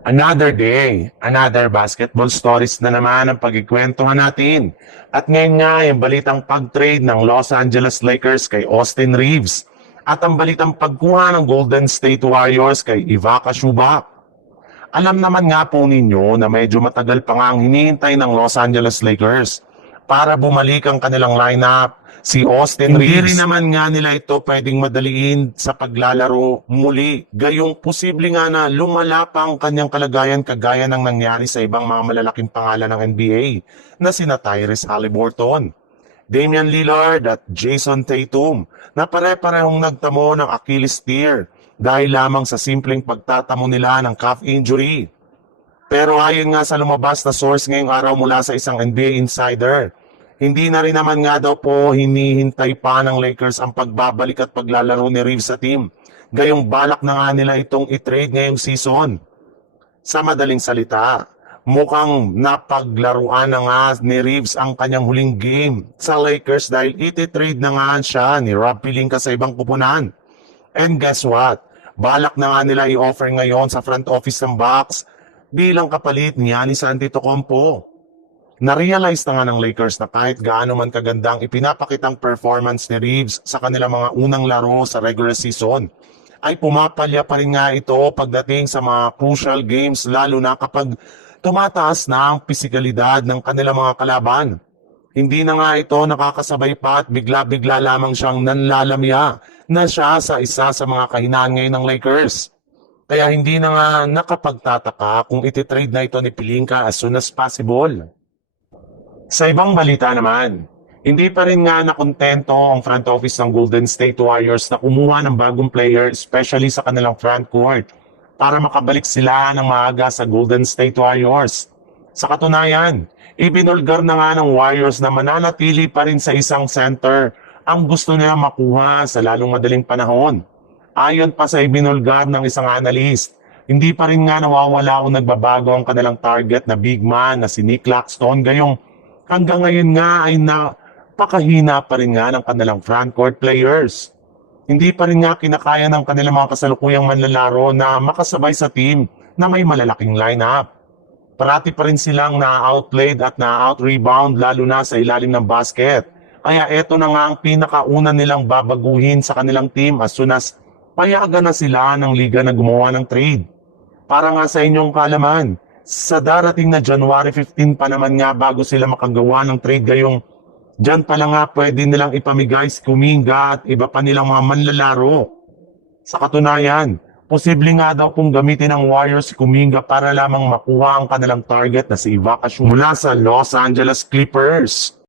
Another day, another basketball stories na naman ang pagkikwentuhan natin. At ngayon nga, yung balitang pag-trade ng Los Angeles Lakers kay Austin Reeves. At ang balitang pagkuha ng Golden State Warriors kay Ivica Zubac. Alam naman nga po ninyo na medyo matagal pa nga ang hinihintay ng Los Angeles Lakers para bumalik ang kanilang lineup. Si Austin Reeves. Hindi rin naman nga nila ito pwedeng madaliin sa paglalaro muli. Gayong posible nga na lumala pa ang kanyang kalagayan kagaya ng nangyari sa ibang mga malalaking pangalan ng NBA na sina Tyrese Haliburton, Damian Lillard at Jason Tatum na pare-parehong nagtamo ng Achilles tear dahil lamang sa simpleng pagtatamo nila ng calf injury. Pero ayon nga sa lumabas na source ngayong araw mula sa isang NBA insider, hindi na rin naman nga daw po hinihintay pa ng Lakers ang pagbabalik at paglalaro ni Reeves sa team. Gayong balak na nga nila itong i-trade ngayong season. Sa madaling salita, mukhang napaglaruan na nga ni Reeves ang kanyang huling game sa Lakers dahil iti-trade na nga siya ni Rob Pelinka sa ibang kupunan. And guess what? Balak na nga nila i-offer ngayon sa front office ng Bucks bilang kapalit ni Giannis Antetokounmpo. Na-realize na nga ng Lakers na kahit gaano man kagandang ipinapakitang performance ni Reeves sa kanilang mga unang laro sa regular season, ay pumapalya pa rin nga ito pagdating sa mga crucial games lalo na kapag tumataas na ang pisikalidad ng kanilang mga kalaban. Hindi na nga ito nakakasabay pa at bigla-bigla lamang siyang nanlalamya na siya sa isa sa mga kahinaan ngayon ng Lakers. Kaya hindi na nga nakapagtataka kung ititrade na ito ni Pelinka as soon as possible. Sa ibang balita naman, hindi pa rin nga nakontento ang front office ng Golden State Warriors na kumuha ng bagong player especially sa kanilang front court para makabalik sila ng maaga sa Golden State Warriors. Sa katunayan, ibinulgar na nga ng Warriors na mananatili pa rin sa isang center ang gusto nila makuha sa lalong madaling panahon. Ayon pa sa ibinulgar ng isang analyst, hindi pa rin nga nawawala o nagbabago ang kanilang target na big man na si Nick Claxton gayong hanggang ngayon nga ay napakahina pa rin nga ng kanilang frontcourt players. Hindi pa rin nga kinakaya ng kanilang mga kasalukuyang manlalaro na makasabay sa team na may malalaking lineup. Parati pa rin silang na-outplayed at na-out-rebound lalo na sa ilalim ng basket. Kaya eto na nga ang pinakauna nilang babaguhin sa kanilang team as soon as payagan na sila ng liga na gumawa ng trade. Para nga sa inyong kaalaman, sa darating na January 15 pa naman nga bago sila makagawa ng trade gayong dyan pala nga pwede nilang ipamigay si Kuminga at iba pa nilang mga manlalaro. Sa katunayan, posible nga daw kung gamitin ng Warriors si Kuminga para lamang makuha ang kanilang target na si Ivica Zubac mula sa Los Angeles Clippers.